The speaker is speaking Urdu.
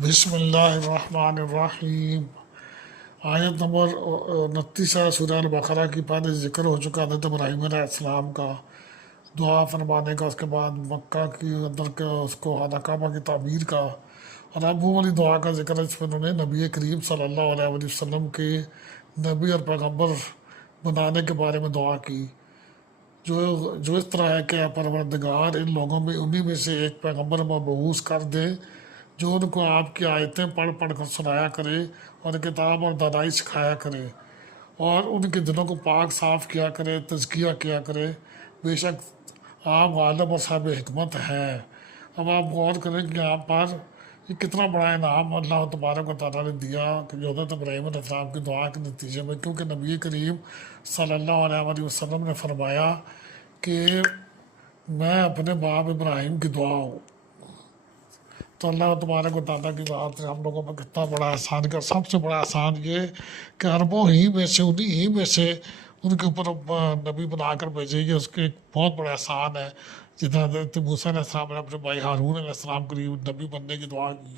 بسم اللہ الرحمن الرحیم۔ آیت نمبر 29 ہے سورہ البقرہ کی۔ پہلے ذکر ہو چکا حضرت ابراہیم علیہ السلام کا دعا فرمانے کا، اس کے بعد مکہ کی اندر کے اس کو خانہ کعبہ کی تعمیر کا، اور اب وہ والی دعا کا ذکر ہے جس میں انہوں نے نبی کریم صلی اللہ علیہ وسلم کے نبی اور پیغمبر بنانے کے بارے میں دعا کی، جو اس طرح ہے کہ اے پروردگار ان لوگوں میں انہی میں سے ایک پیغمبر مبعوث کر دے جو ان کو آپ کی آیتیں پڑھ پڑھ کر سنایا کرے اور کتاب اور دانائی سکھایا کرے اور ان کے دلوں کو پاک صاف کیا کرے، تزکیہ کیا کرے۔ بے شک آپ غالب اور صاحب حکمت ہیں۔ اب آپ غور کریں کہ یہاں پر یہ کتنا بڑا انعام اللہ تبارک و تعالیٰ نے دیا کہ جو حضرت ابراہیم علیہ السلام کی دعا کے نتیجے میں، کیونکہ نبی کریم صلی اللہ علیہ وسلم نے فرمایا کہ میں اپنے باپ ابراہیم کی دعا ہوں، تو اللہ تبارک و تعالیٰ کی ذات نے ہم لوگوں پر کتنا بڑا احسان کیا۔ سب سے بڑا احسان یہ کہ عربوں ہی میں سے انہی ہی میں سے ان کے اوپر نبی بنا کر بھیجے، یہ اس کے ایک بہت بڑا احسان ہے، جتنا حضرت موسیٰ علیہ السلام نے اپنے بھائی ہارون علیہ السلام کے لیے نبی بننے کی دعا کی۔